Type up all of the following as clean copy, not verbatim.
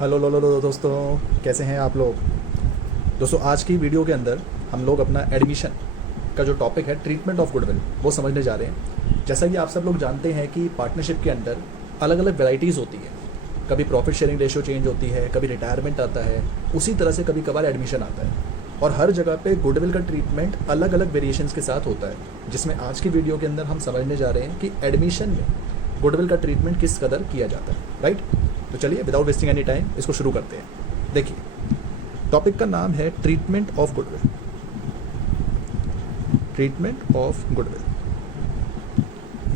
Hello लो लो लो दोस्तों, कैसे हैं आप लोग। दोस्तों आज की वीडियो के अंदर हम लोग अपना एडमिशन का जो टॉपिक है ट्रीटमेंट ऑफ गुडविल वो समझने जा रहे हैं। जैसा कि आप सब लोग जानते हैं कि पार्टनरशिप के अंदर अलग अलग वैरायटीज़ होती है। कभी प्रॉफिट शेयरिंग रेशियो चेंज होती है, कभी रिटायरमेंट आता है, उसी तरह से कभी कभार एडमिशन आता है और हर जगह पे गुडविल का ट्रीटमेंट अलग अलग वेरिएशंस के साथ होता है, जिसमें आज की वीडियो के अंदर हम समझने जा रहे हैं कि एडमिशन में गुडविल का ट्रीटमेंट किस कदर किया जाता है। राइट, तो चलिए विदाउट वेस्टिंग एनी टाइम इसको शुरू करते हैं। देखिए, टॉपिक का नाम है treatment of goodwill. Treatment of goodwill,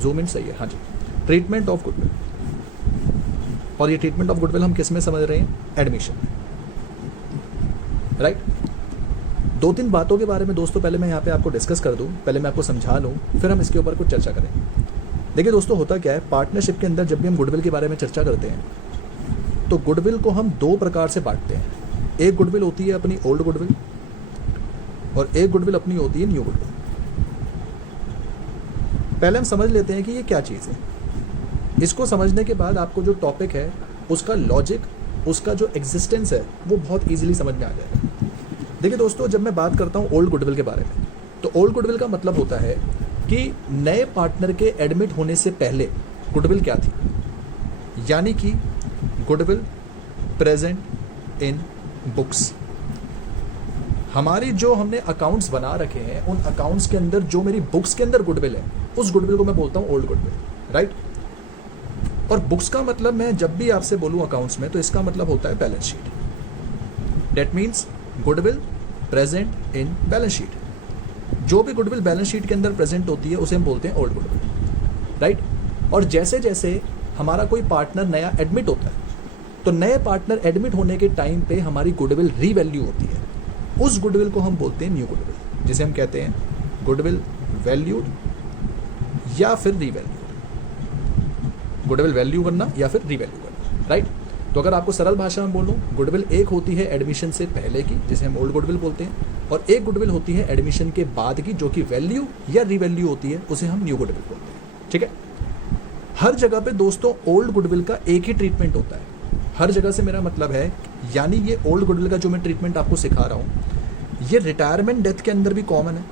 zoom in सही है, हाँ जी, ट्रीटमेंट ऑफ गुडविल। और ये ट्रीटमेंट ऑफ गुडविल हम किस में समझ रहे हैं? एडमिशन में। राइट, दो तीन बातों के बारे में दोस्तों पहले मैं यहाँ पे आपको डिस्कस कर दूँ, पहले मैं आपको समझा लूँ, फिर हम इसके ऊपर कुछ चर्चा करें। देखिए दोस्तों, होता क्या है, पार्टनरशिप के अंदर जब भी हम गुडविल के बारे में चर्चा करते हैं तो गुडविल को हम दो प्रकार से बांटते हैं। एक गुडविल होती है अपनी ओल्ड गुडविल और एक गुडविल अपनी होती है न्यू गुडविल। पहले हम समझ लेते हैं कि ये क्या चीज़ है। इसको समझने के बाद आपको जो टॉपिक है उसका लॉजिक, उसका जो एग्जिस्टेंस है वो बहुत ईजिली समझ में आ जाएगा। देखिए दोस्तों, जब मैं बात करता हूँ ओल्ड गुडविल के बारे में, तो ओल्ड गुडविल का मतलब होता है कि नए पार्टनर के एडमिट होने से पहले गुडविल क्या थी, यानी कि गुडविल प्रेजेंट इन बुक्स। हमारी जो हमने अकाउंट्स बना रखे हैं उन अकाउंट्स के अंदर जो मेरी बुक्स के अंदर गुडविल है उस गुडविल को मैं बोलता हूँ ओल्ड गुडविल। राइट, और बुक्स का मतलब मैं जब भी आपसे बोलूँ अकाउंट्स में, तो इसका मतलब होता है balance sheet. That means goodwill present in balance sheet. जो भी गुडविल बैलेंस शीट के अंदर प्रेजेंट होती है उसे हम बोलते हैं ओल्ड गुडविल। राइट, और जैसे जैसे हमारा कोई पार्टनर नया एडमिट होता है तो नए पार्टनर एडमिट होने के टाइम पे हमारी गुडविल रीवैल्यू होती है। उस गुडविल को हम बोलते हैं न्यू गुडविल, जिसे हम कहते हैं गुडविल वैल्यूड या फिर रीवैल्यूड। गुडविल वैल्यू करना या फिर रीवैल्यू करना। राइट, तो अगर आपको सरल भाषा में बोलूं, गुडविल एक होती है एडमिशन से पहले की, जिसे हम ओल्ड गुडविल बोलते हैं, और एक गुडविल होती है एडमिशन के बाद की, जो कि वैल्यू या रीवैल्यू होती है, उसे हम न्यू गुडविल बोलते हैं। ठीक है, हर जगह पे दोस्तों ओल्ड गुडविल का एक ही ट्रीटमेंट होता है। हर जगह से मेरा मतलब है, यानी ये ओल्ड गुडविल का जो मैं ट्रीटमेंट आपको सिखा रहा हूं ये रिटायरमेंट डेथ के अंदर भी कॉमन है,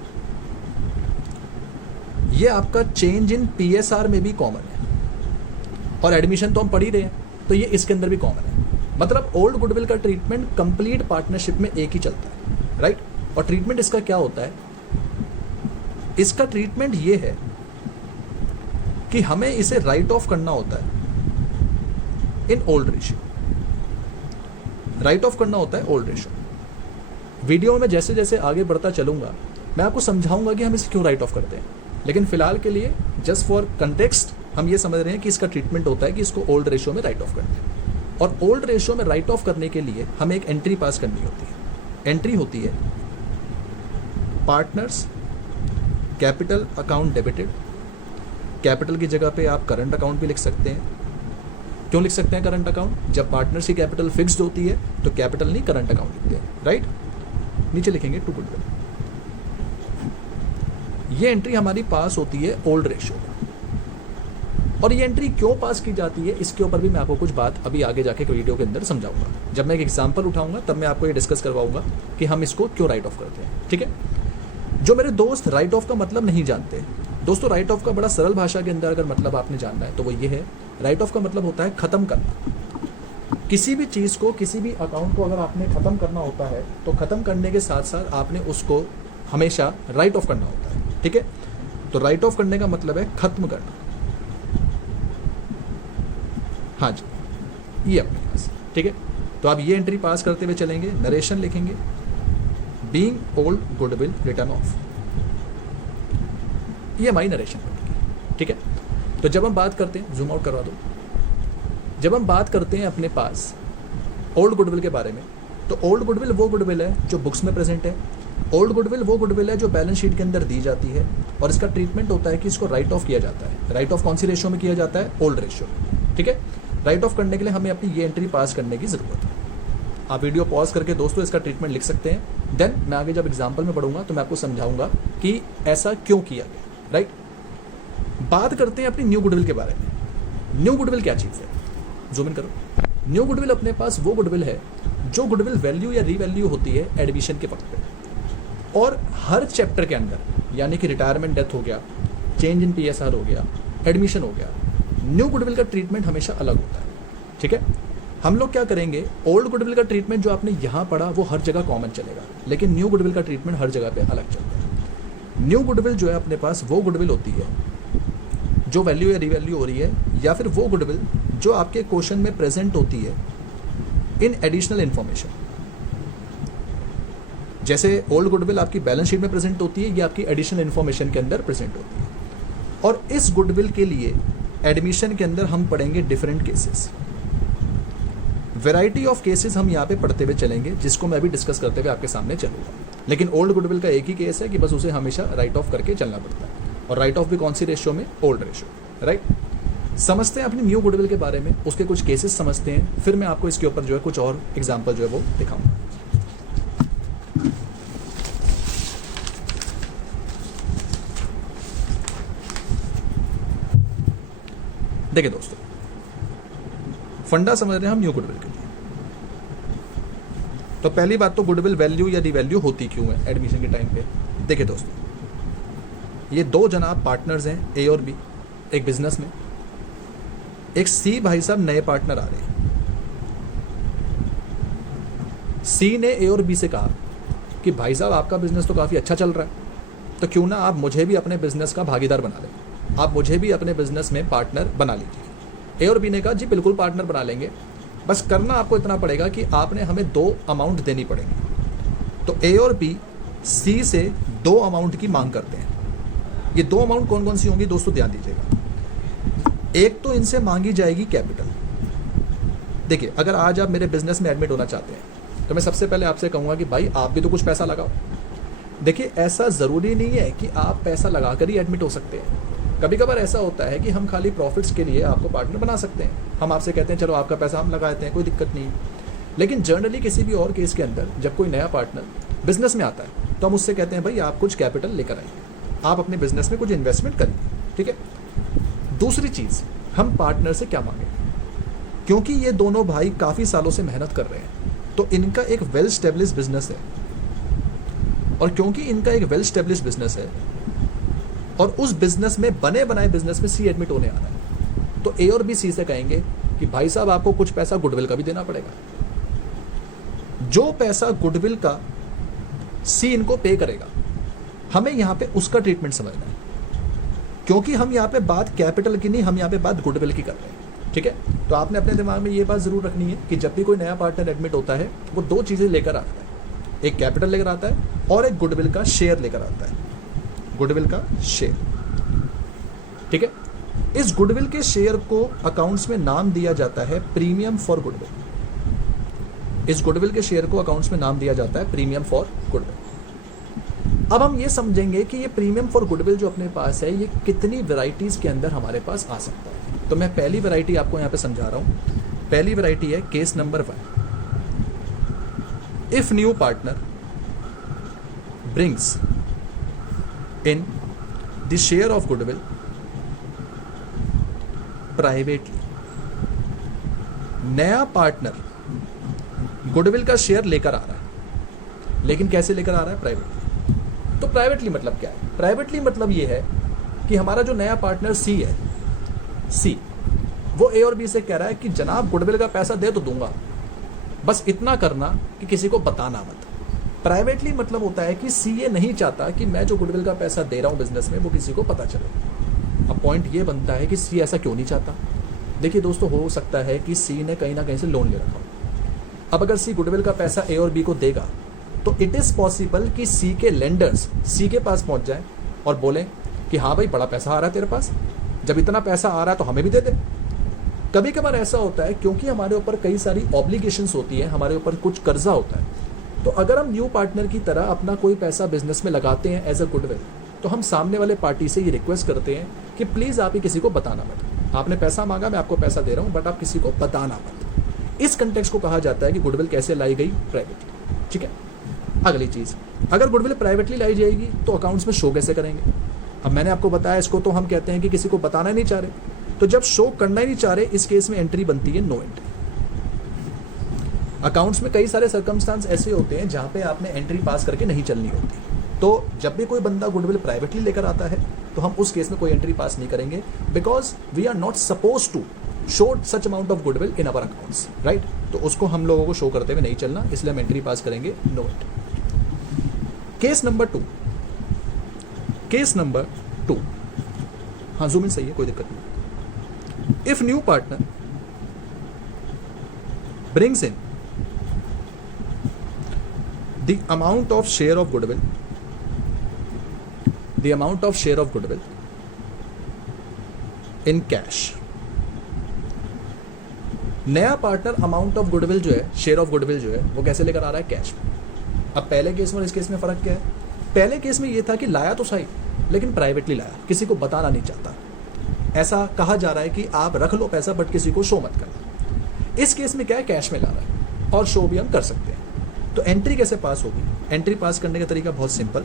ये आपका चेंज इन पीएसआर में भी कॉमन है, और एडमिशन तो हम पढ़ ही रहे हैं तो ये इसके अंदर भी कॉमन है। मतलब ओल्ड गुडविल का ट्रीटमेंट कंप्लीट पार्टनरशिप में एक ही चलता है। राइट, और ट्रीटमेंट इसका क्या होता है? इसका ट्रीटमेंट ये है कि हमें इसे राइट ऑफ करना होता है in old ratio. Right of करना होता है ओल्ड रेशियो। वीडियो में जैसे जैसे आगे बढ़ता चलूंगा मैं आपको समझाऊंगा कि हम इसे क्यों राइट ऑफ करते हैं, लेकिन फिलहाल के लिए जस्ट फॉर कंटेक्स्ट हम ये समझ रहे हैं कि इसका ट्रीटमेंट होता है कि इसको ओल्ड रेशियो में राइट ऑफ करना है। और ओल्ड रेशियो में राइट ऑफ करने के लिए हमें एक एंट्री पास करनी होती है। एंट्री होती है partners capital account debited. Capital की जगह पे आप करंट अकाउंट भी लिख सकते हैं। क्यों लिख सकते हैं करंट अकाउंट? जब पार्टनर्स की कैपिटल फिक्स्ड होती है तो कैपिटल नहीं करंट अकाउंट लिखते हैं। राइट, नीचे लिखेंगे टू गुडविल। ये एंट्री हमारी पास होती है ओल्ड रेशियो। और ये एंट्री क्यों पास की जाती है इसके ऊपर भी मैं आपको कुछ बात अभी आगे जाके वीडियो के अंदर समझाऊंगा। जब मैं एक एग्जांपल उठाऊंगा तब मैं आपको ये डिस्कस करवाऊंगा कि हम इसको क्यों राइट ऑफ करते हैं। ठीक है, जो मेरे दोस्त राइट ऑफ का मतलब नहीं जानते, दोस्तों राइट ऑफ का बड़ा सरल भाषा के अंदर अगर मतलब आपने जानना है तो वो ये है, राइट ऑफ का मतलब होता है खत्म करना। किसी भी चीज़ को, किसी भी अकाउंट को अगर आपने खत्म करना होता है तो खत्म करने के साथ साथ आपने उसको हमेशा राइट ऑफ करना होता है। ठीक है, तो राइट ऑफ करने का मतलब है खत्म करना। हाँ जी, ये अपने पास। ठीक है, तो आप ये एंट्री पास करते हुए चलेंगे, नरेशन लिखेंगे, being old goodwill return of, ये हमारी नरेशन बनेगी। ठीक है, तो जब हम बात करते हैं, जूम आउट करवा दो, जब हम बात करते हैं अपने पास ओल्ड गुडविल के बारे में, तो ओल्ड गुडविल वो गुडविल है जो बुक्स में प्रेजेंट है। ओल्ड गुडविल वो गुडविल है जो बैलेंस शीट के अंदर दी जाती है, और इसका ट्रीटमेंट होता है कि इसको राइट ऑफ किया जाता है। राइट ऑफ कौन सी रेशियो में किया जाता है? Old ratio. ठीक है, राइट ऑफ करने के लिए हमें अपनी ये एंट्री पास करने की जरूरत है। आप वीडियो पॉज करके दोस्तों इसका ट्रीटमेंट लिख सकते हैं। देन मैं आगे जब एग्जाम्पल में पढ़ूंगा तो मैं आपको समझाऊंगा कि ऐसा क्यों किया गया। राइट, बात करते हैं अपनी न्यू गुडविल के बारे में। न्यू गुडविल क्या चीज़ है? जूम इन करो। न्यू गुडविल अपने पास वो गुडविल है जो गुडविल वैल्यू या रीवैल्यू होती है एडमिशन के वक्त पे, और हर चैप्टर के अंदर, यानी कि रिटायरमेंट डेथ हो गया, चेंज इन PSR हो गया, एडमिशन हो गया, न्यू गुडविल का ट्रीटमेंट हमेशा अलग होता है। ठीक है, हम लोग क्या करेंगे, ओल्ड गुडविल का ट्रीटमेंट जो आपने यहाँ पढ़ा वो हर जगह कॉमन चलेगा, लेकिन न्यू गुडविल का ट्रीटमेंट हर जगह पे अलग चलता है। न्यू गुडविल जो है अपने पास वो गुडविल होती है जो वैल्यू या रीवैल्यू हो रही है, या फिर वो गुडविल जो आपके क्वेश्चन में प्रेजेंट होती है इन एडिशनल इंफॉर्मेशन। जैसे ओल्ड गुडविल आपकी बैलेंस शीट में प्रेजेंट होती है, ये आपकी एडिशनल इंफॉर्मेशन के अंदर प्रेजेंट होती है। और इस गुडविल के लिए एडमिशन के अंदर हम पढ़ेंगे different cases, variety of cases हम यहाँ पे पढ़ते हुए चलेंगे, जिसको मैं अभी डिस्कस करते हुए आपके सामने चलूंगा। लेकिन ओल्ड गुडविल का एक ही केस है कि बस उसे हमेशा राइट ऑफ करके चलना पड़ता है, और राइट ऑफ भी कौन सी रेशियो में, ओल्ड रेशियो, राइट। समझते हैं अपनी न्यू गुडविल के बारे में, उसके कुछ केसेस समझते हैं, फिर मैं आपको इसके ऊपर जो है कुछ और एग्जाम्पल जो है वो दिखाऊंगा। देखिए दोस्तों, फंडा समझ रहे हैं हम न्यू गुडविल के लिए। तो पहली बात तो गुडविल वैल्यू या रिवैल्यू होती क्यों है एडमिशन के टाइम पे। देखिए दोस्तों, ये दो जनाब पार्टनर्स हैं, ए और बी, एक बिजनेस में। एक सी भाई साहब नए पार्टनर आ रहे हैं। सी ने ए और बी से कहा कि भाई साहब आपका बिजनेस तो काफ़ी अच्छा चल रहा है, तो क्यों ना आप मुझे भी अपने बिजनेस का भागीदार बना लें, आप मुझे भी अपने बिजनेस में पार्टनर बना लीजिए। ए और बी ने कहा जी बिल्कुल पार्टनर बना लेंगे, बस करना आपको इतना पड़ेगा कि आपने हमें 2 अमाउंट देनी पड़ेंगी। तो ए और बी सी से 2 अमाउंट की मांग करते हैं। ये 2 अमाउंट कौन कौन सी होंगी दोस्तों, ध्यान दीजिएगा। एक तो इनसे मांगी जाएगी कैपिटल। देखिए, अगर आज आप मेरे बिजनेस में एडमिट होना चाहते हैं तो मैं सबसे पहले आपसे कहूँगा कि भाई आप भी तो कुछ पैसा लगाओ। देखिए, ऐसा ज़रूरी नहीं है कि आप पैसा लगाकर ही एडमिट हो सकते हैं। कभी कभार ऐसा होता है कि हम खाली प्रॉफिट्स के लिए आपको पार्टनर बना सकते हैं। हम आपसे कहते हैं चलो आपका पैसा हम लगा देते हैं, कोई दिक्कत नहीं। लेकिन जनरली किसी भी और केस के अंदर जब कोई नया पार्टनर बिजनेस में आता है तो हम उससे कहते हैं भाई आप कुछ कैपिटल लेकर आइए, आप अपने बिजनेस में कुछ इन्वेस्टमेंट करिए। ठीक है। दूसरी चीज़, हम पार्टनर से क्या मांगेंगे, क्योंकि ये दोनों भाई काफ़ी सालों से मेहनत कर रहे हैं, तो इनका एक वेल स्टेब्लिश बिजनेस है। और क्योंकि इनका एक वेल स्टेब्लिश बिजनेस है और उस बिजनेस में, बने बनाए बिजनेस में सी एडमिट होने आ रहा है, तो ए और बी सी से कहेंगे कि भाई साहब आपको कुछ पैसा गुडविल का भी देना पड़ेगा। जो पैसा गुडविल का सी इनको पे करेगा, हमें यहाँ पे उसका ट्रीटमेंट समझना है, क्योंकि हम यहाँ पे बात कैपिटल की नहीं, हम यहाँ पे बात गुडविल की कर रहे हैं। ठीक है। तो आपने अपने दिमाग में ये बात जरूर रखनी है कि जब भी कोई नया पार्टनर एडमिट होता है वो 2 चीज़ें लेकर आता है, एक कैपिटल लेकर आता है और एक गुडविल का शेयर लेकर आता है, गुडविल का शेयर। ठीक है। इस गुडविल के शेयर को अकाउंट्स में नाम दिया जाता है प्रीमियम फॉर गुडविल। इस गुडविल के शेयर को अकाउंट्स में नाम दिया जाता है प्रीमियम फॉर गुडविल। अब हम ये समझेंगे कि ये प्रीमियम फॉर गुडविल जो अपने पास है, ये कितनी वैरायटीज के अंदर हमारे पास आ सकता है। तो मैं पहली वैरायटी आपको यहाँ पे समझा रहा हूँ। पहली वैरायटी है case number 1। If new partner brings in the share of goodwill privately. नया पार्टनर गुडविल का शेयर लेकर आ रहा है, लेकिन कैसे लेकर आ रहा है, प्राइवेटली। तो प्राइवेटली मतलब क्या है, प्राइवेटली मतलब ये है कि हमारा जो नया पार्टनर सी है, सी वो ए और बी से कह रहा है कि जनाब गुडविल का पैसा दे तो दूंगा, बस इतना करना कि किसी को बताना मत। प्राइवेटली मतलब होता है कि सी ये नहीं चाहता कि मैं जो गुडविल का पैसा दे रहा हूँ बिजनेस में वो किसी को पता चले। अब पॉइंट ये बनता है कि सी ऐसा क्यों नहीं चाहता। देखिए दोस्तों, हो सकता है कि सी ने कहीं ना कहीं से लोन ले रखा हो। अब अगर सी गुडविल का पैसा ए और बी को देगा तो इट इज़ पॉसिबल कि सी के लेंडर्स सी के पास पहुंच जाएं और बोलें कि हाँ भाई बड़ा पैसा आ रहा है तेरे पास, जब इतना पैसा आ रहा है तो हमें भी दे दे। कभी कभार ऐसा होता है क्योंकि हमारे ऊपर कई सारी ऑब्लिगेशंस होती हैं, हमारे ऊपर कुछ कर्जा होता है, तो अगर हम न्यू पार्टनर की तरह अपना कोई पैसा बिजनेस में लगाते हैं एज अ गुडविल, तो हम सामने वाले पार्टी से ये रिक्वेस्ट करते हैं कि प्लीज़ आप ही किसी को बताना मत। आपने पैसा मांगा, मैं आपको पैसा दे रहा हूँ, बट आप किसी को बताना मत। इस कंटेक्स्ट को कहा जाता है कि गुडविल कैसे लाई गई, प्राइवेटली। ठीक है। अगली चीज़, अगर गुडविल प्राइवेटली लाई जाएगी तो अकाउंट्स में शो कैसे करेंगे। अब मैंने आपको बताया, इसको तो हम कहते हैं कि किसी को बताना ही नहीं चाह रहे, तो जब शो करना ही नहीं चाह रहे, इस केस में एंट्री बनती है नो एंट्री। अकाउंट्स में कई सारे सर्कमस्टांस ऐसे होते हैं जहाँ पे आपने एंट्री पास करके नहीं चलनी होती। तो जब भी कोई बंदा गुडविल प्राइवेटली लेकर आता है तो हम उस केस में कोई एंट्री पास नहीं करेंगे, because we are not suppose to show such amount of goodwill in our accounts, right. तो उसको हम लोगों को शो करते हुए नहीं चलना, इसलिए हम एंट्री पास करेंगे know it. Case number 2, case number 2, हाँ जूम इन सही है, कोई दिक्कत नहीं। If new partner brings in the amount of share of goodwill, the amount of share of goodwill in cash। नया पार्टनर अमाउंट ऑफ गुडविल जो है, share of goodwill जो है, वो कैसे लेकर आ रहा है? कैश में। अब पहले केस में और इस केस में फर्क क्या है? पहले केस में ये था कि लाया तो सही, लेकिन प्राइवेटली लाया, किसी को बताना नहीं चाहता। ऐसा कहा जा रहा है कि आप रख लो पैसा बट किसी को शो मत करना। इस केस में क्या है? कैश में ला रहा है और शो भी हम कर सकते हैं। तो एंट्री कैसे पास होगी? एंट्री पास करने का तरीका बहुत सिंपल।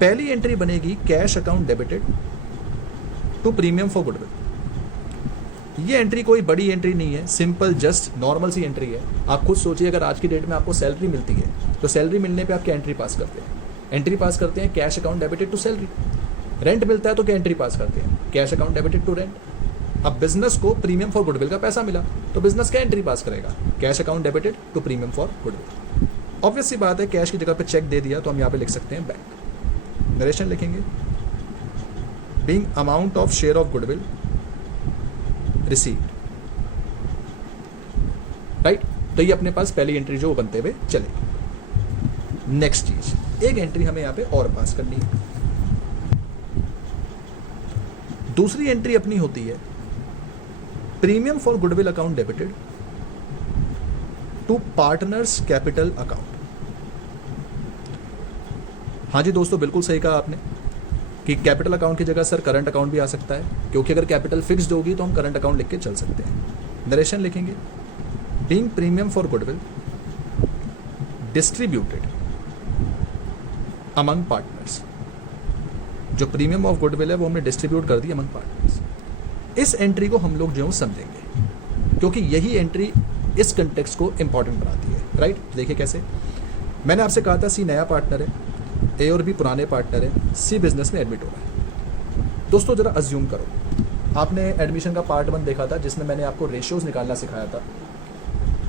पहली एंट्री बनेगी cash account debited to premium for goodwill. ये एंट्री कोई बड़ी एंट्री नहीं है, सिंपल जस्ट नॉर्मल सी एंट्री है। आप खुद सोचिए, अगर आज की डेट में आपको सैलरी मिलती है तो सैलरी मिलने पे आप क्या एंट्री पास करते हैं? एंट्री पास करते हैं cash account debited to salary. Rent मिलता है तो क्या एंट्री पास करते हैं? Cash account debited to rent. अब बिजनेस को प्रीमियम फॉर गुडविल का पैसा मिला तो बिजनेस क्या एंट्री पास करेगा? Cash account debited to premium for goodwill. Obvious सी बात है, कैश की जगह पे चेक दे दिया तो हम यहाँ पे लिख सकते हैं बैंक। नरेशन लिखेंगे being amount of share of goodwill received, right. तो ये अपने पास पहली एंट्री जो बनते हुए चलेगी। नेक्स्ट चीज, एक एंट्री हमें यहाँ पे और पास करनी है। दूसरी एंट्री अपनी होती है premium for goodwill account debited to partners capital account. हाँ जी दोस्तों, बिल्कुल सही कहा आपने कि कैपिटल अकाउंट की जगह सर करंट अकाउंट भी आ सकता है, क्योंकि अगर कैपिटल फिक्स्ड होगी तो हम करंट अकाउंट लिख के चल सकते हैं। नरेशन लिखेंगे being premium for goodwill distributed among partners. जो प्रीमियम ऑफ गुडविल है वो हमने डिस्ट्रीब्यूट कर दी अमंग पार्टनर्स। इस एंट्री को हम लोग जो समझेंगे, क्योंकि यही एंट्री इस कंटेक्स्ट को इंपॉर्टेंट बनाती है, राइट। देखिए कैसे, मैंने आपसे कहा था सी नया पार्टनर है, ए और बी पुराने पार्टनर है, सी बिजनेस में एडमिट हो रहा है। दोस्तों जरा अज्यूम करो, आपने एडमिशन का पार्ट 1 देखा था जिसमें मैंने आपको रेशियोज निकालना सिखाया था।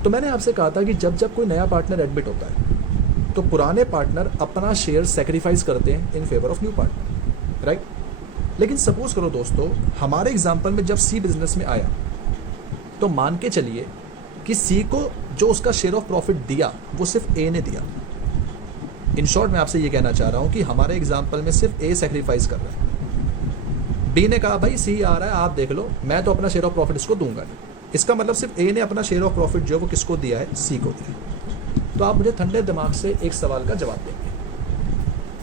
तो मैंने आपसे कहा था कि जब जब कोई नया पार्टनर एडमिट होता है तो पुराने पार्टनर अपना शेयर सेक्रीफाइस करते हैं in favour of new partner, right. लेकिन सपोज करो दोस्तों, हमारे एग्जाम्पल में जब सी बिजनेस में आया तो मान के चलिए कि सी को जो उसका शेयर ऑफ प्रॉफिट दिया वो सिर्फ ए ने दिया। इन शॉर्ट मैं आपसे ये कहना चाह रहा हूं कि हमारे एग्जाम्पल में सिर्फ ए सेक्रीफाइस कर रहा है। बी ने कहा भाई सी आ रहा है, आप देख लो, मैं तो अपना शेयर ऑफ प्रॉफिट इसको दूंगा नहीं। इसका मतलब सिर्फ ए ने अपना शेयर ऑफ प्रॉफिट जो है वो किसको दिया है? सी को दिया। तो आप मुझे ठंडे दिमाग से एक सवाल का जवाब देंगे,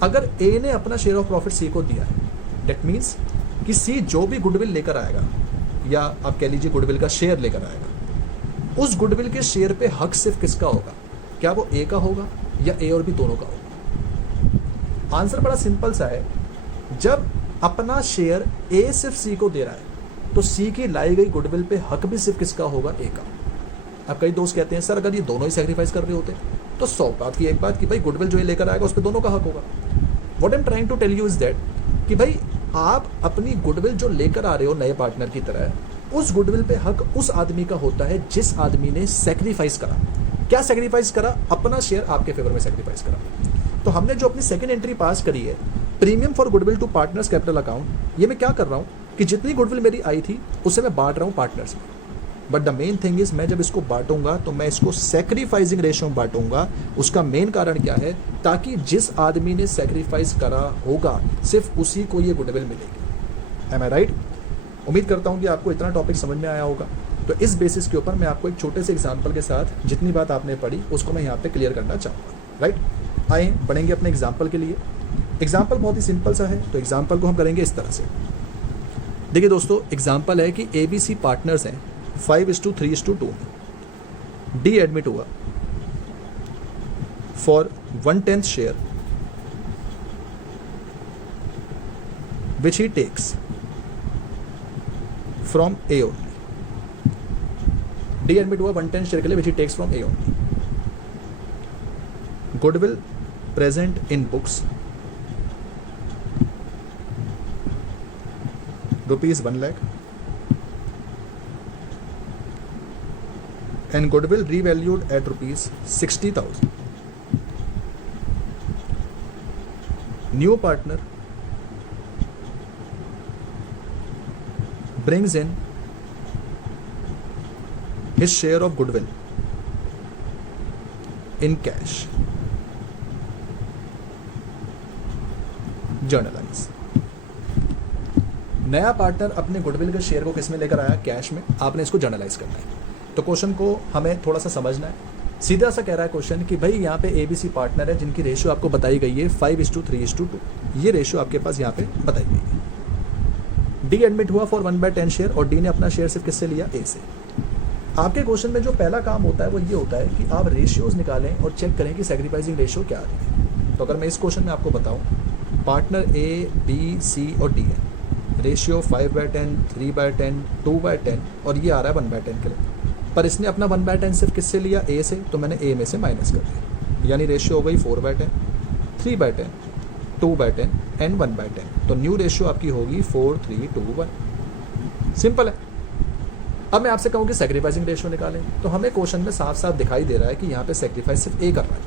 अगर ए ने अपना शेयर ऑफ प्रॉफिट सी को दिया है, डेट मीन्स कि सी जो भी गुडविल लेकर आएगा, या आप कह लीजिए गुडविल का शेयर लेकर आएगा, उस गुडविल के शेयर पे हक सिर्फ किसका होगा? क्या वो ए का होगा या ए और बी दोनों का होगा? आंसर बड़ा सिंपल सा है, जब अपना शेयर ए सिर्फ सी को दे रहा है तो सी की लाई गई गुडविल पे हक भी सिर्फ किसका होगा? ए का। अब कई दोस्त कहते हैं सर अगर ये दोनों ही सेक्रीफाइस कर रहे होते तो 100 बात की एक बात कि भाई गुडविल जो ये लेकर आएगा उस पर दोनों का हक होगा। What I am trying to tell you is that कि भाई आप अपनी गुडविल जो लेकर आ रहे हो नए पार्टनर की तरह, उस गुडविल पे हक उस आदमी का होता है जिस आदमी ने सेक्रीफाइस करा। क्या सेक्रीफाइस करा? अपना शेयर आपके फेवर में सेक्रीफाइस करा। तो हमने जो अपनी सेकंड एंट्री पास करी है premium for goodwill to partners capital account, ये मैं क्या कर रहा हूँ कि जितनी गुडविल मेरी आई थी उससे मैं बांट रहा हूँ पार्टनर्स में। But the main thing is, मैं जब इसको बांटूंगा तो मैं इसको सेक्रीफाइसिंग रेशियो में बांटूंगा। उसका मेन कारण क्या है? ताकि जिस आदमी ने सेक्रीफाइस करा होगा सिर्फ उसी को ये गुडविल मिलेगी। एम आई राइट? उम्मीद करता हूँ कि आपको इतना टॉपिक समझ में आया होगा। तो इस बेसिस के ऊपर मैं आपको एक छोटे से एग्जाम्पल के साथ जितनी बात आपने पढ़ी उसको मैं यहाँ पे क्लियर करना चाहूँगा, राइट। आए बढ़ेंगे अपने एग्जाम्पल के लिए। एग्जाम्पल बहुत ही सिंपल सा है, तो एग्जाम्पल को हम करेंगे इस तरह से। देखिए दोस्तों, एग्जाम्पल है कि ABC पार्टनर्स हैं 5:3:2। डी एडमिट हुआ for 1/10 share which he takes from A only. D admit हुआ 1/10 शेयर के लिए which he takes from A only. Goodwill present in books ₹1 lakh and goodwill revalued at ₹60,000. New partner brings in his share of goodwill in cash. Journalize. नया partner अपने goodwill के share को किस में लेकर आया? कैश में। आपने इसको जर्नलाइज करना है। तो क्वेश्चन को हमें थोड़ा सा समझना है। सीधा सा कह रहा है क्वेश्चन कि भाई यहाँ पे ABC पार्टनर है जिनकी रेशियो आपको बताई गई है 5:3:2। ये रेशियो आपके पास यहाँ पे बताई गई है। डी एडमिट हुआ फॉर 1/10 शेयर और डी ने अपना शेयर सिर्फ किससे लिया? ए से। आपके क्वेश्चन में जो पहला काम होता है वो ये होता है कि आप रेशियोज निकालें और चेक करें कि सैक्रिफाइसिंग रेशियो क्या आ रही है। तो अगर मैं इस क्वेश्चन में आपको बताऊँ, पार्टनर A, B, C और D है, रेशियो 5/10, 3/10, 2/10 और ये आ रहा है 1/10 के लिए। पर इसने अपना 1/10 सिर्फ किससे लिया? ए से। तो मैंने ए में से माइनस कर दिया, यानी रेशियो हो गई 4/10, 3/10, 2/10 एंड 1/10। तो न्यू रेशियो आपकी होगी 4, 3, 2, 1। सिंपल है। अब मैं आपसे कहूँ कि सैक्रिफाइसिंग रेशियो निकालें, तो हमें क्वेश्चन में साफ साफ दिखाई दे रहा है कि यहाँ पे सैक्रिफाइस सिर्फ ए कर रहा है।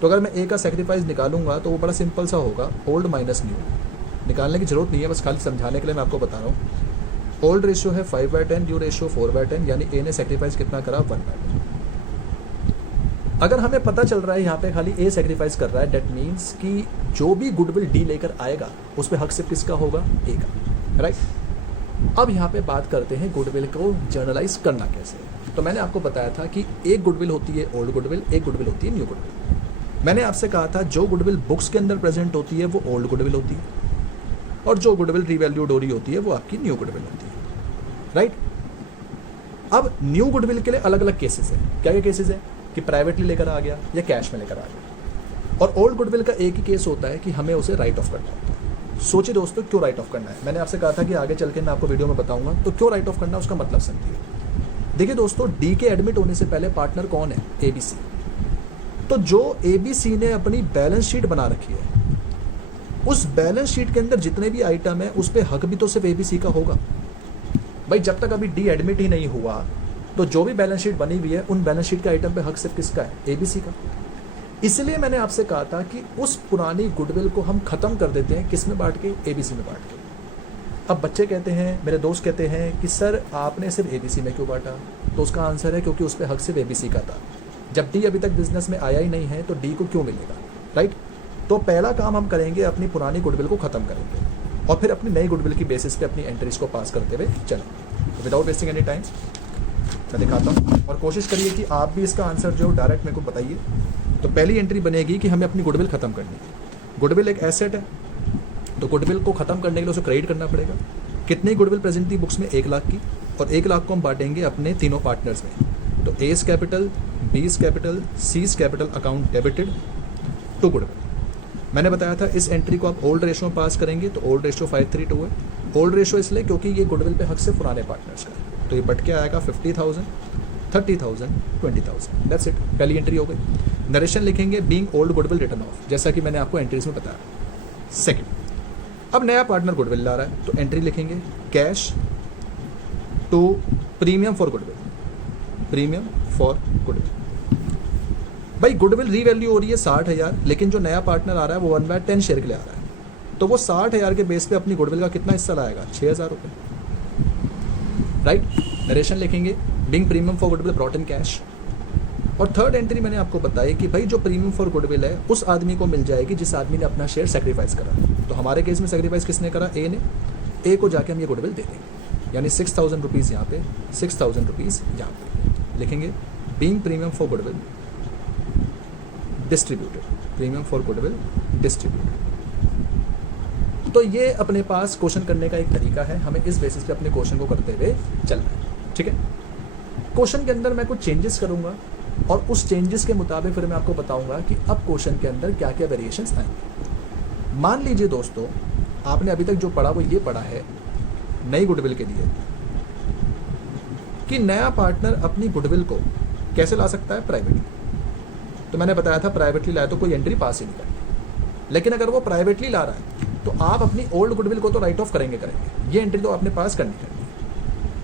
तो अगर मैं ए का सैक्रिफाइस निकालूंगा तो वो बड़ा सिंपल सा होगा, ओल्ड माइनस न्यू। निकालने की जरूरत नहीं है, बस खाली समझाने के लिए मैं आपको बता रहा हूँ। ओल्ड रेशियो है 5/10, न्यू रेशियो 4/10, यानी ए ने सैक्रिफाइस कितना करा? 1/10। अगर हमें पता चल रहा है यहाँ पे खाली ए सैक्रिफाइस कर रहा है, डेट मीन्स कि जो भी गुडविल डी लेकर आएगा उस पर हक सिर्फ किसका होगा? ए का, राइट। अब यहाँ पे बात करते हैं गुडविल को जर्नलाइज करना कैसे। तो मैंने आपको बताया था कि एक गुडविल होती है ओल्ड गुडविल, एक गुडविल होती है न्यू गुडविल। मैंने आपसे कहा था जो गुडविल बुक्स के अंदर प्रेजेंट होती है वो ओल्ड गुडविल होती है और जो गुडविल रिवैल्यूड हो रही होती है वो आपकी न्यू गुडविल होती है, राइट। अब न्यू गुडविल के लिए अलग अलग केसेस है। क्या क्या केसेस है? कि प्राइवेटली लेकर आ गया या कैश में लेकर आ गया। और ओल्ड गुडविल का एक ही केस होता है कि हमें उसे राइट ऑफ करना होता है। सोचिए दोस्तों, क्यों राइट ऑफ करना है? मैंने आपसे कहा था कि आगे चल के मैं आपको वीडियो में बताऊंगा। तो क्यों राइट ऑफ करना है उसका मतलब समझिए। देखिए दोस्तों, डी के एडमिट होने से पहले पार्टनर कौन है? ABC। तो जो ABC ने अपनी बैलेंस शीट बना रखी है, उस बैलेंस शीट के अंदर जितने भी आइटम है उस पे हक भी तो सिर्फ ABC का होगा। भाई जब तक अभी डी एडमिट ही नहीं हुआ तो जो भी बैलेंस शीट बनी हुई है उन बैलेंस शीट के आइटम पे हक सिर्फ किसका है? ABC का। इसलिए मैंने आपसे कहा था कि उस पुरानी गुडविल को हम खत्म कर देते हैं, किस में बांट के? ABC में बांट के। अब बच्चे कहते हैं, मेरे दोस्त कहते हैं कि सर आपने सिर्फ ABC में क्यों बांटा? तो उसका आंसर है क्योंकि उस पर हक सिर्फ ABC का था। जब डी अभी तक बिजनेस में आया ही नहीं है तो डी को क्यों मिलेगा, राइट। तो पहला काम हम करेंगे, अपनी पुरानी गुडविल को खत्म करेंगे और फिर अपनी नई गुडविल की बेसिस पे अपनी एंट्रीज को पास करते हुए चलेंगे। विदाउट वेस्टिंग एनी टाइम मैं दिखाता हूँ और कोशिश करिए कि आप भी इसका आंसर जो डायरेक्ट मेरे को बताइए। तो पहली एंट्री बनेगी कि हमें अपनी गुडविल खत्म करनी है। गुडविल एक एसेट है, तो गुडविल को खत्म करने के लिए उसे क्रेडिट करना पड़ेगा। कितनी गुडविल प्रेजेंट थी बुक्स में? 1 लाख की। और 1 लाख को हम बांटेंगे अपने तीनों पार्टनर्स में। तो A's capital, B's capital, C's capital account debited to goodwill. मैंने बताया था इस एंट्री को आप ओल्ड रेशियो में पास करेंगे, तो ओल्ड रेशियो 5:3:2 है। ओल्ड रेशियो इसलिए क्योंकि ये गुडविल पे हक से पुराने पार्टनर्स का है। तो ये बट के आएगा 50,000, 30,000, 20,000। That's it. पहली एंट्री हो गई। नरेशन लिखेंगे being old goodwill return of, जैसा कि मैंने आपको एंट्रीज में बताया। सेकंड, अब नया पार्टनर गुडविल ला रहा है तो एंट्री लिखेंगे cash to premium for goodwill, premium for goodwill. भाई गुडविल रीवैल्यू हो रही है 60,000, लेकिन जो नया पार्टनर आ रहा है वो 1/10 शेयर के लिए आ रहा है। तो वो 60,000 के बेस पे अपनी गुडविल का कितना हिस्सा लाएगा? 6,000 रुपये, राइट। नरेशन लिखेंगे being premium for goodwill brought in cash. और थर्ड एंट्री मैंने आपको बताई कि भाई जो प्रीमियम फॉर गुडविल है उस आदमी को मिल जाएगी जिस आदमी ने अपना शेयर सेक्रीफाइस करा। तो हमारे केस में सेक्रीफाइस किसने करा? ए ने। ए को जाके हम ये गुडविल दे देंगे, यानी 6,000 रुपीज़ यहाँ पे, 6,000 रुपीज़ यहाँ पे लिखेंगे। Being premium for goodwill distributed, premium for goodwill distributed. तो ये अपने पास क्वेश्चन करने का एक तरीका है। हमें इस बेसिस पे अपने क्वेश्चन को करते हुए चलना है, ठीक है। क्वेश्चन के अंदर मैं कुछ चेंजेस करूंगा और उस चेंजेस के मुताबिक फिर मैं आपको बताऊंगा कि अब क्वेश्चन के अंदर क्या क्या वेरिएशंस आएंगे। मान लीजिए दोस्तों, आपने अभी तक जो पढ़ा वो ये पढ़ा है नई गुडविल के लिए कि नया पार्टनर अपनी गुडविल को कैसे ला सकता है? प्राइवेटली। तो मैंने बताया था प्राइवेटली लाया तो कोई एंट्री पास ही नहीं करनी। लेकिन अगर वो प्राइवेटली ला रहा है तो आप अपनी ओल्ड गुडविल को तो राइट ऑफ करेंगे, ये एंट्री तो आपने पास करनी है,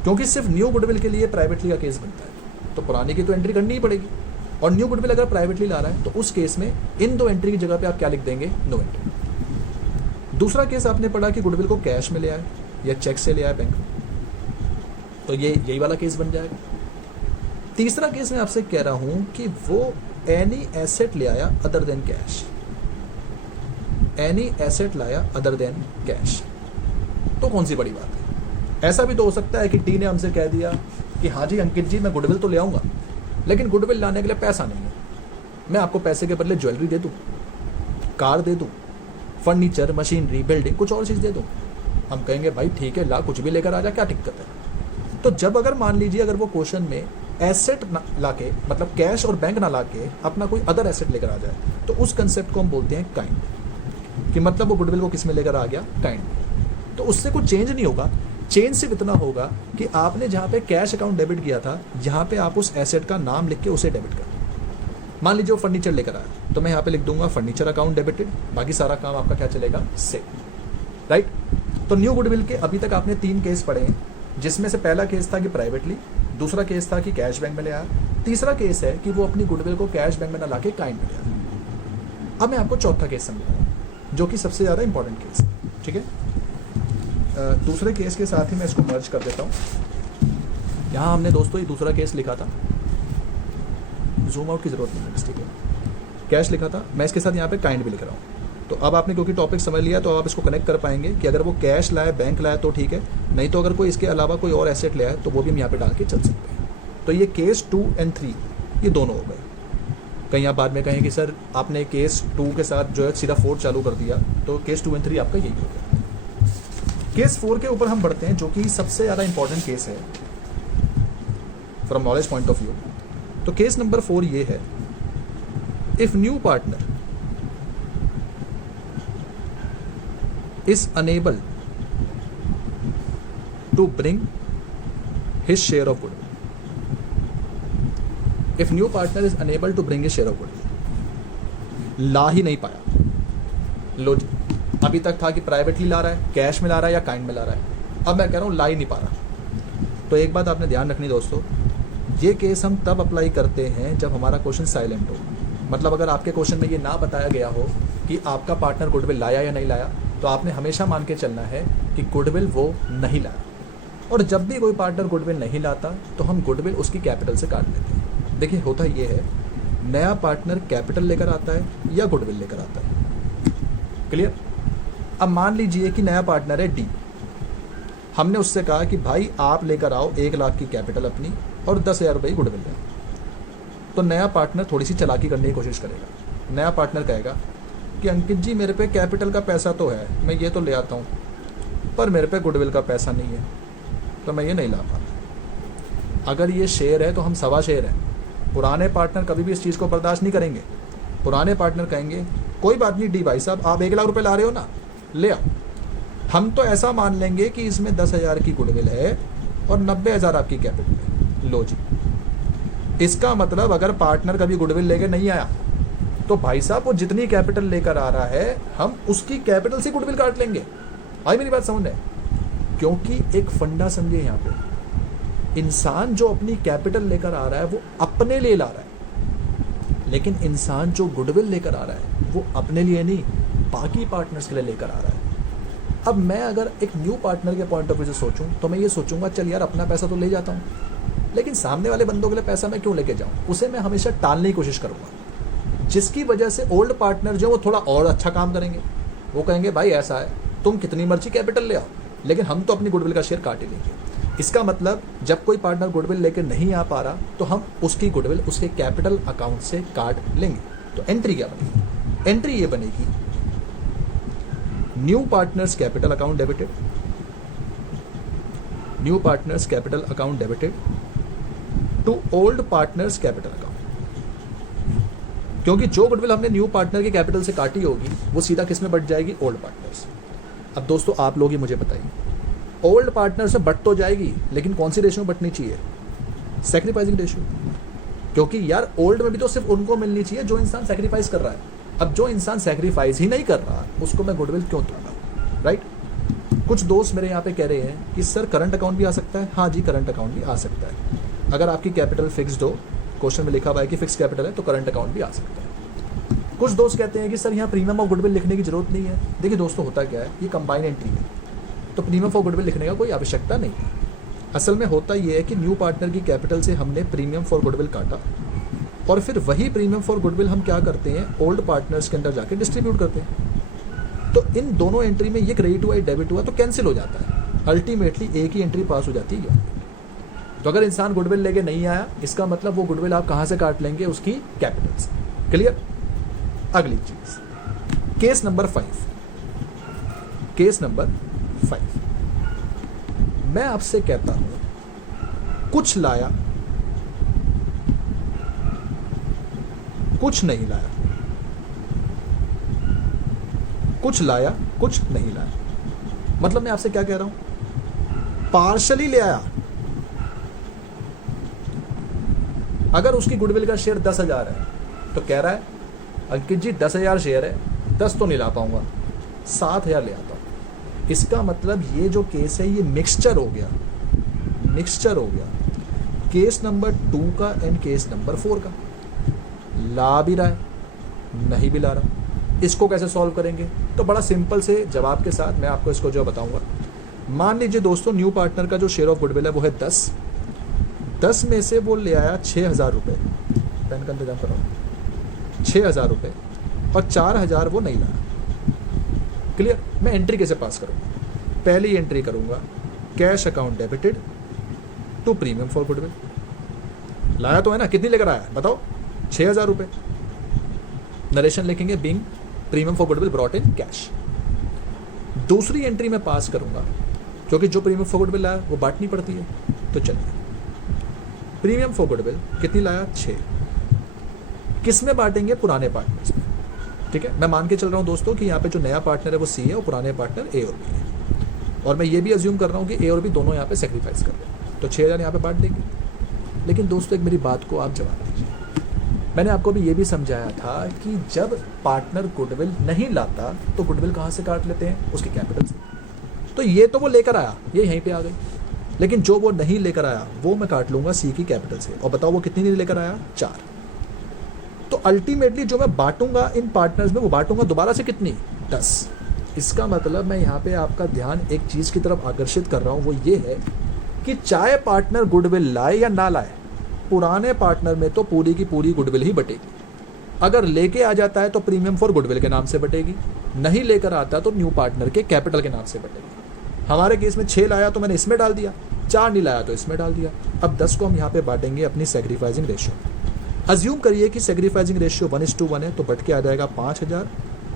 क्योंकि सिर्फ न्यू गुडविल के लिए प्राइवेटली का केस बनता है, तो पुरानी की तो एंट्री करनी ही पड़ेगी। और न्यू गुडविल अगर प्राइवेटली ला रहा है तो उस केस में इन 2 एंट्री की जगह पे आप क्या लिख देंगे, नो एंट्री। दूसरा केस आपने पढ़ा कि गुडविल को कैश में ले आए या चेक से ले आए बैंक में, तो ये यही वाला केस बन जाएगा। तीसरा केस मैं आपसे कह रहा हूं कि वो एनी एसेट ले आया other than cash, any asset लाया अदर देन कैश, तो कौन सी बड़ी बात है। ऐसा भी तो हो सकता है कि डी ने हमसे कह दिया कि हाँ जी अंकित जी मैं गुडविल तो ले आऊंगा, लेकिन गुडविल लाने के लिए पैसा नहीं है, मैं आपको पैसे के बदले ज्वेलरी दे दूं, कार दे दूं, फर्नीचर, मशीनरी, बिल्डिंग, कुछ और चीज़ दे दूं। हम कहेंगे भाई ठीक है, ला कुछ भी लेकर आ जा, क्या दिक्कत है। तो जब अगर मान लीजिए अगर वो क्वेश्चन में एसेट ला के, मतलब कैश और बैंक ना ला के अपना कोई अदर एसेट लेकर आ जाए, तो उस कंसेप्ट को हम बोलते हैं काइंड, कि मतलब वो गुडविल को किस में लेकर आ गया, काइंड। तो उससे कुछ चेंज नहीं होगा, चेंज सिर्फ इतना होगा कि आपने जहाँ पे कैश अकाउंट डेबिट किया था, यहाँ पे आप उस एसेट का नाम लिख के उसे डेबिट कर दो। मान लीजिए वो फर्नीचर लेकर आया, तो मैं यहाँ पे लिख दूंगा फर्नीचर अकाउंट डेबिटेड, बाकी सारा काम आपका क्या चलेगा, से, राइट। तो न्यू गुडविल के अभी तक आपने 3 केस पढ़े हैं, जिसमें से पहला केस था कि प्राइवेटली, दूसरा केस था कि कैश बैंक में ले आया, तीसरा केस है कि वो अपनी गुडविल को कैश बैंक में ना ला के काइंड में ले आया। अब मैं आपको चौथा केस समझाऊंगा, जो कि सबसे ज़्यादा इंपॉर्टेंट केस है, ठीक है। दूसरे केस के साथ ही मैं इसको मर्ज कर देता हूँ। यहाँ हमने दोस्तों ये दूसरा केस लिखा था, जूम आउट की ज़रूरत नहीं है, ठीक है। कैश लिखा था, मैं इसके साथ यहाँ पे काइंड भी लिख रहा हूँ। तो अब आपने क्योंकि टॉपिक समझ लिया तो आप इसको कनेक्ट कर पाएंगे कि अगर वो कैश लाए, बैंक लाए तो ठीक है, नहीं तो अगर कोई इसके अलावा कोई और एसेट ले आए तो वो भी हम यहाँ पे डाल के चल सकते हैं। तो ये केस 2 और 3 ये दोनों हो गए। कहीं आप बाद में कहें कि सर आपने केस 2 के साथ जो है सीधा 4 चालू कर दिया, तो केस 2 और 3 आपका यही हो गया। केस 4 के ऊपर हम बढ़ते हैं, जो कि सबसे ज़्यादा इंपॉर्टेंट केस है from knowledge point of view. तो केस नंबर 4 ये है, if new partner is unable to bring his share of goodwill. If new partner is unable to bring his share of goodwill, ला ही नहीं पाया, लो जी, अभी तक था कि प्राइवेटली ला रहा है, कैश में ला रहा है या काइंड में ला रहा है, अब मैं कह रहा हूँ ला ही नहीं पा रहा। तो एक बात आपने ध्यान रखनी दोस्तों, ये केस हम तब अप्लाई करते हैं जब हमारा क्वेश्चन साइलेंट हो। मतलब अगर आपके क्वेश्चन में ये ना बताया गया हो कि आपका पार्टनर गुडविल लाया या नहीं लाया, तो आपने हमेशा मान के चलना है कि गुडविल वो नहीं लाया। और जब भी कोई पार्टनर गुडविल नहीं लाता तो हम गुडविल उसकी कैपिटल से काट लेते हैं। देखिए होता ये है, नया पार्टनर कैपिटल लेकर आता है या गुडविल लेकर आता है, क्लियर। अब मान लीजिए कि नया पार्टनर है डी, हमने उससे कहा कि भाई आप लेकर आओ 1 लाख की कैपिटल अपनी और 10,000 रुपये गुडविल लें। तो नया पार्टनर थोड़ी सी चालाकी करने की कोशिश करेगा। नया पार्टनर कहेगा कि अंकित जी मेरे पे कैपिटल का पैसा तो है, मैं ये तो ले आता हूँ, पर मेरे पे गुडविल का पैसा नहीं है, तो मैं ये नहीं ला पाता। अगर ये शेयर है तो हम 1.25 शेयर हैं। पुराने पार्टनर कभी भी इस चीज़ को बर्दाश्त नहीं करेंगे। पुराने पार्टनर कहेंगे कोई बात नहीं डी भाई साहब, आप 1 लाख रुपए ला रहे हो ना, ले आओ। हम तो ऐसा मान लेंगे कि इसमें 10,000 की गुडविल है और 90,000 आपकी कैपिटल है, लो जी। इसका मतलब अगर पार्टनर कभी गुडविल लेकर नहीं आया तो भाई साहब वो जितनी कैपिटल लेकर आ रहा है हम उसकी कैपिटल से गुडविल काट लेंगे। आई मेरी बात समझ में? क्योंकि एक फंडा समझे यहाँ पे, इंसान जो अपनी कैपिटल लेकर आ रहा है वो अपने लिए ला रहा है, लेकिन इंसान जो गुडविल लेकर आ रहा है वो अपने लिए नहीं, बाकी पार्टनर्स के लिए लेकर आ रहा है। अब मैं अगर एक न्यू पार्टनर के पॉइंट ऑफ व्यू से सोचूं तो मैं ये सोचूंगा चल यार अपना पैसा तो ले जाता हूँ, लेकिन सामने वाले बंदों के लिए पैसा मैं क्यों लेके जाऊँ, उसे मैं हमेशा टालने की कोशिश करूँगा, जिसकी वजह से ओल्ड पार्टनर जो वो थोड़ा और अच्छा काम करेंगे। वो कहेंगे भाई ऐसा है तुम कितनी मर्जी कैपिटल ले आओ, लेकिन हम तो अपनी गुडविल का शेयर काट ही लेंगे। इसका मतलब जब कोई पार्टनर गुडविल लेकर नहीं आ पा रहा तो हम उसकी गुडविल उसके कैपिटल अकाउंट से काट लेंगे। तो एंट्री क्या बनेगी? एंट्री ये बनेगी, new partners capital account debited, new partners capital account debited to old partners capital account. क्योंकि जो गुडविल हमने न्यू पार्टनर के कैपिटल से काटी होगी वो सीधा किस में बट जाएगी? Old partners. अब दोस्तों आप लोग ही मुझे बताइए, ओल्ड पार्टनर से बट तो जाएगी, लेकिन कौन सी रेशियो बटनी चाहिए? Sacrificing ratio. क्योंकि यार ओल्ड में भी तो सिर्फ उनको मिलनी चाहिए जो इंसान सेक्रीफाइस कर रहा है। अब जो इंसान सेक्रीफाइस ही नहीं कर रहा उसको मैं गुडविल क्यों दूंगा, राइट। कुछ दोस्त मेरे यहाँ पे कह रहे हैं कि सर करंट अकाउंट भी आ सकता है। हाँ जी, करंट अकाउंट भी आ सकता है। अगर आपकी कैपिटल फिक्स्ड हो, क्वेश्चन में लिखा हुआ है कि फिक्स कैपिटल है, तो करंट अकाउंट भी आ सकता है। कुछ दोस्त कहते हैं कि सर यहाँ प्रीमियम ऑफ गुडविल लिखने की जरूरत नहीं है। देखिए दोस्तों, होता क्या है, ये कंबाइन एंट्री है, तो प्रीमियम फॉर गुडविल लिखने का कोई आवश्यकता नहीं है। असल में होता ये है कि न्यू पार्टनर की कैपिटल से हमने प्रीमियम फॉर गुडविल काटा और फिर वही प्रीमियम फॉर गुडविल हम क्या करते हैं, ओल्ड पार्टनर्स के अंदर जाके डिस्ट्रीब्यूट करते हैं। तो इन दोनों एंट्री में ये क्रेडिट हुआ, डेबिट हुआ, तो कैंसिल हो जाता है। अल्टीमेटली एक ही एंट्री पास हो जाती है। तो अगर इंसान गुडविल लेके नहीं आया, इसका मतलब वो गुडविल आप कहाँ से काट लेंगे, उसकी कैपिटल से। क्लियर। अगली चीज, केस नंबर 5। केस नंबर 5, मैं आपसे कहता हूं कुछ लाया कुछ नहीं लाया, कुछ लाया कुछ नहीं लाया। मतलब मैं आपसे क्या कह रहा हूं, पार्शली ले आया। अगर उसकी गुडविल का शेयर 10,000 है तो कह रहा है अंकित जी 10,000 शेयर है, 10 तो नहीं ला पाऊंगा, 7,000 ले आता हूं। इसका मतलब ये जो केस है ये मिक्सचर हो गया, मिक्सचर हो गया केस नंबर 2 का एंड केस नंबर 4 का। ला भी रहा है, नहीं भी ला रहा। इसको कैसे सॉल्व करेंगे, तो बड़ा सिंपल से जवाब के साथ मैं आपको इसको जो बताऊंगा। मान लीजिए दोस्तों, न्यू पार्टनर का जो शेयर ऑफ गुडविल है वो है 10 में से वो ले आया 6,000 रुपये, पेन का इंतजाम कर रहा हूँ, 6,000 रुपये, और 4,000 वो नहीं लाया। क्लियर। मैं एंट्री कैसे पास करूँगा, पहली एंट्री करूँगा cash account debited to premium for goodwill. लाया तो है ना, कितनी लेकर आया बताओ, 6,000 रुपये। नरेशन लिखेंगे being premium for goodwill brought in cash. दूसरी एंट्री में पास करूँगा, क्योंकि जो प्रीमियम फॉर गुडविल लाया वो बांटनी पड़ती है। तो चलिए, प्रीमियम फॉर गुडविल कितनी लाया, 6। किस में बांटेंगे, पुराने पार्टनर्स में। ठीक है, मैं मान के चल रहा हूँ दोस्तों कि यहाँ पे जो नया पार्टनर है वो सी है और पुराने पार्टनर ए और बी है, और मैं ये भी अज्यूम कर रहा हूँ कि ए और बी दोनों यहाँ पे सेक्रीफाइस कर रहे हैं, तो 6,000 यहाँ पे बांट देंगे। लेकिन दोस्तों एक मेरी बात को आप जवाब दीजिए, मैंने आपको भी ये भी समझाया था कि जब पार्टनर गुडविल नहीं लाता तो गुडविल कहाँ से काट लेते हैं, उसकी कैपिटल से। तो ये तो वो लेकर आया, ये यहीं पे आ गई, लेकिन जो वो नहीं लेकर आया वो मैं काट लूंगा सी की कैपिटल से। और बताओ वो कितनी नहीं लेकर आया, 4। तो अल्टीमेटली जो मैं बांटूंगा इन पार्टनर्स में, वो बांटूंगा दोबारा से कितनी, 10। इसका मतलब मैं यहाँ पे आपका ध्यान एक चीज की तरफ आकर्षित कर रहा हूँ, वो ये है कि चाहे पार्टनर गुडविल लाए या ना लाए, पुराने पार्टनर में तो पूरी की पूरी गुडविल ही बटेगी। अगर लेके आ जाता है तो प्रीमियम फॉर गुडविल के नाम से बटेगी, नहीं लेकर आता तो न्यू पार्टनर के कैपिटल के नाम से बटेगी। हमारे केस में 6 लाया तो मैंने इसमें डाल दिया, 4 नहीं लाया तो इसमें डाल दिया। अब 10 को हम यहाँ पे बांटेंगे अपनी सेक्रीफाइसिंग रेशियो। अज्यूम करिए कि सेक्रीफाइसिंग रेशियो 1:1 है, तो बट के आ जाएगा 5,000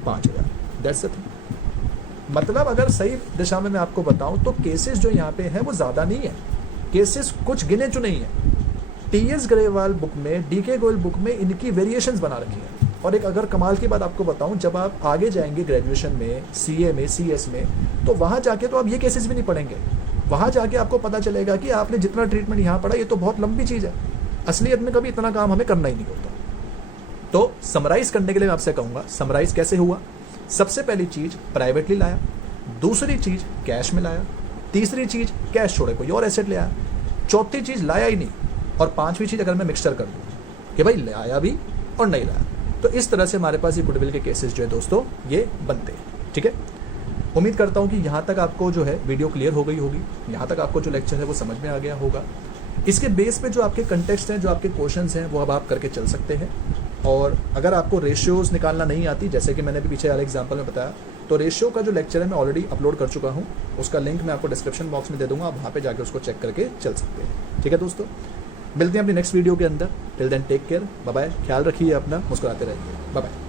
5,000। That's it. मतलब अगर सही दिशा में मैं आपको बताऊं तो केसेस जो यहाँ पे हैं वो ज़्यादा नहीं है, केसेस कुछ गिने चुने ही हैं। टीएस ग्रेवाल बुक में, डीके गोयल बुक में इनकी वेरिएशंस बना रखी हैं। और एक अगर कमाल की बात आपको बताऊं, जब आप आगे जाएंगे ग्रेजुएशन में, सीए में, सीएस में, तो वहाँ जाके तो आप ये केसेस भी नहीं पढ़ेंगे। वहाँ जाके आपको पता चलेगा कि आपने जितना ट्रीटमेंट यहाँ पढ़ा ये तो बहुत लंबी चीज़ है, असलियत में कभी इतना काम हमें करना ही नहीं होता। तो समराइज करने के लिए मैं आपसे कहूँगा, समराइज कैसे हुआ। सबसे पहली चीज़ प्राइवेटली लाया, दूसरी चीज़ कैश में लाया, तीसरी चीज़ कैश छोड़े कोई और एसेट ले आया, चौथी चीज़ लाया ही नहीं, और पांचवी चीज़ अगर मैं मिक्सचर कर दूँ कि भाई लाया भी और नहीं लाया। तो इस तरह से हमारे पास ये गुडविल के केसेस जो है दोस्तों ये बनते हैं। ठीक है, उम्मीद करता हूँ कि यहाँ तक आपको जो है वीडियो क्लियर हो गई होगी, यहाँ तक आपको जो लेक्चर है वो समझ में आ गया होगा। इसके बेस पे जो आपके कंटेक्स्ट हैं, जो आपके क्वेश्चंस हैं, वो अब आप करके चल सकते हैं। और अगर आपको रेशियोज निकालना नहीं आती, जैसे कि मैंने भी पीछे वाले एग्जाम्पल में बताया, तो रेशियो का जो लेक्चर है मैं ऑलरेडी अपलोड कर चुका हूँ, उसका लिंक मैं आपको डिस्क्रिप्शन बॉक्स में दे दूँगा, आप वहाँ पर जाकर उसको चेक करके चल सकते हैं। ठीक है दोस्तों, मिलते हैं अपनी नेक्स्ट वीडियो के अंदर। Till then take care, bye bye, ख्याल रखिए अपना, मुस्कुराते रहिए, बाय बाय।